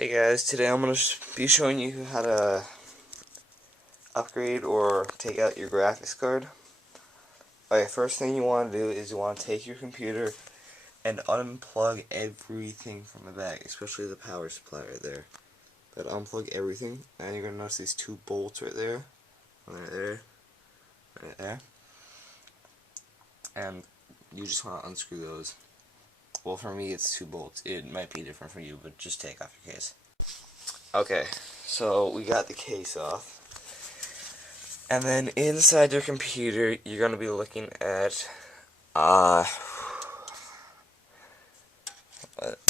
Hey guys, today I'm going to be showing you how to upgrade or take out your graphics card. Alright, first thing you want to do is you want to take your computer and unplug everything from the back, especially the power supply right there. But unplug everything, and you're going to notice these two bolts right there, right there, right there. And you just want to unscrew those. Well, for me it's two bolts. It might be different for you, but just take off your case. Okay, so we got the case off. And then inside your computer, you're going to be looking at, what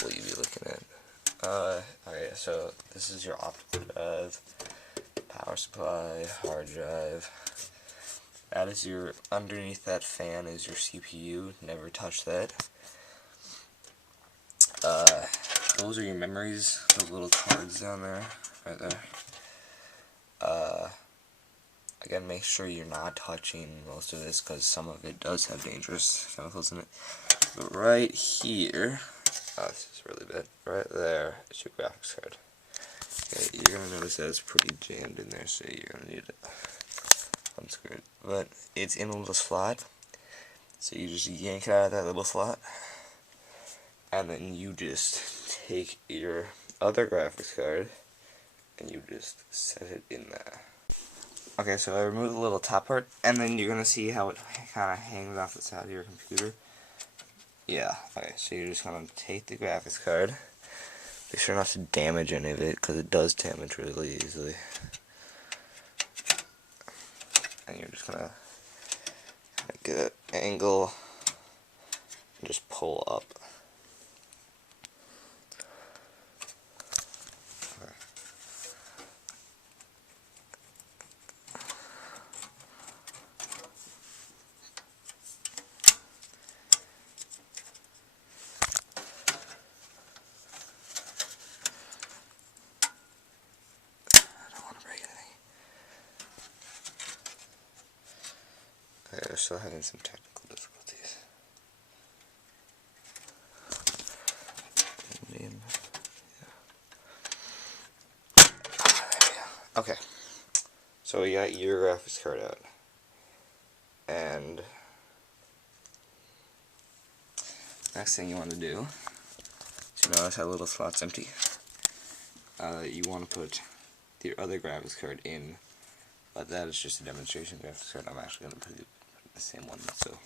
will you be looking at? Okay, so this is your optical drive, power supply, hard drive. That is your, underneath that fan is your CPU, never touch that. Those are your memories, those little cards down there, right there. Again, make sure you're not touching most of this because some of it does have dangerous chemicals in it. But right here, this is really bad, right there is your graphics card. Okay, you're going to notice that it's pretty jammed in there, so you're going to need it unscrewed. But it's in a little slot, so you just yank it out of that little slot, and then you just take your other graphics card, and you just set it in there. Okay, so I removed the little top part, and then you're going to see how it kind of hangs off the side of your computer. Yeah, okay, so you're just going to take the graphics card. Be sure not to damage any of it, because it does damage really easily. And you're just going to get an angle and just pull up. Okay, we're still having some technical difficulties. There we go. Okay, so we got your graphics card out, and next thing you want to do is, you notice how little slot's empty. You want to put your other graphics card in, but that is just a demonstration graphics card. I'm actually going to put the same one. So,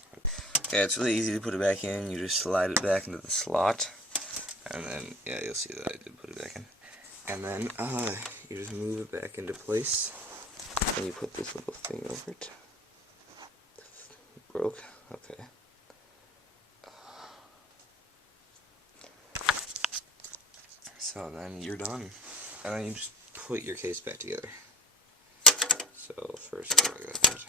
yeah, it's really easy to put it back in. You just slide it back into the slot, and then, yeah, you'll see that I did put it back in. And then, you just move it back into place, and you put this little thing over it. Broke? Okay. So then you're done. And then you just put your case back together. So first, I got that.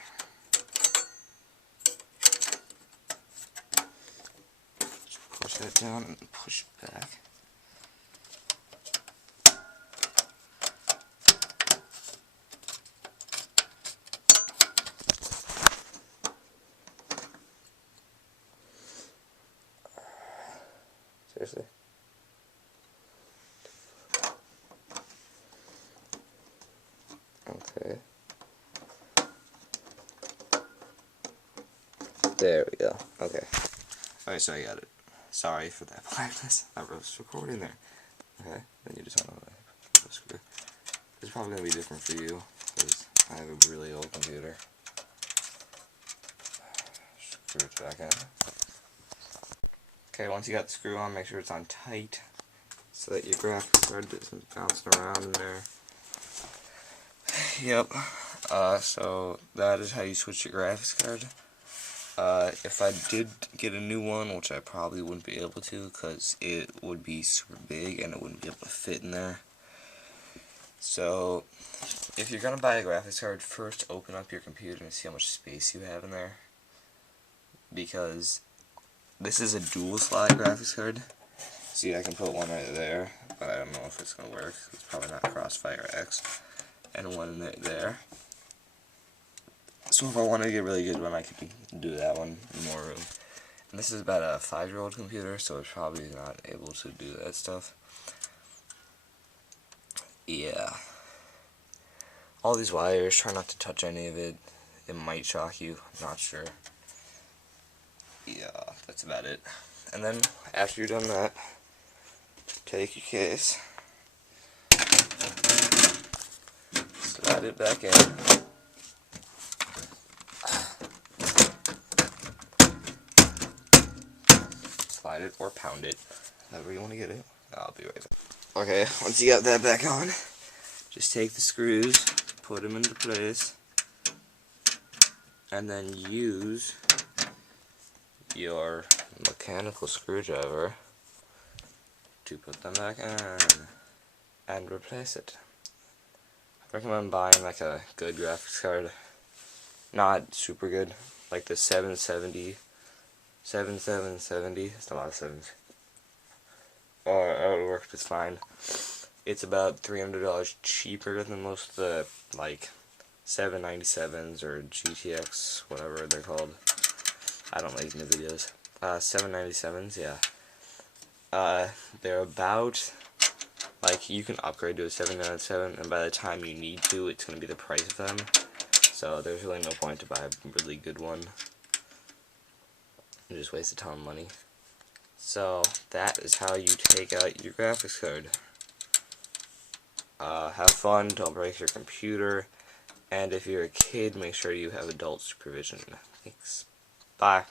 Just push that down and push it back. Seriously? Okay. There we go. Okay. Alright, so I got it. Sorry for that blackness. I was recording there. Okay, then you just want to screw. It's probably going to be different for you, because I have a really old computer. Screw it back in. Okay, once you got the screw on, make sure it's on tight, so that your graphics card isn't bouncing around in there. Yep. So that is how you switch your graphics card. If I did get a new one, which I probably wouldn't be able to because it would be super big and it wouldn't be able to fit in there. So, if you're going to buy a graphics card, first open up your computer and see how much space you have in there. Because this is a dual slot graphics card. See, I can put one right there, but I don't know if it's going to work. It's probably not Crossfire X. And one there. So if I want to get a really good one, I could do that one in more room. And this is about a 5-year-old computer, so it's probably not able to do that stuff. Yeah. All these wires, try not to touch any of it. It might shock you, not sure. Yeah, that's about it. And then, after you've done that, take your case, slide it back in, slide it or pound it, however you want to get it. I'll be right back. Okay, once you got that back on, just take the screws, put them into place, and then use your mechanical screwdriver to put them back in and replace it. I recommend buying like a good graphics card, not super good, like the 7770, it's a lot of sevens. It would work just fine. It's about $300 cheaper than most of the like 797s or GTX, whatever they're called. I don't like new videos. 797s, yeah. They're about, like, you can upgrade to a 797, and by the time you need to, it's going to be the price of them. So there's really no point to buy a really good one. You just waste a ton of money. So that is how you take out your graphics card. Have fun, don't break your computer, and if you're a kid, make sure you have adult supervision. Thanks. Bye.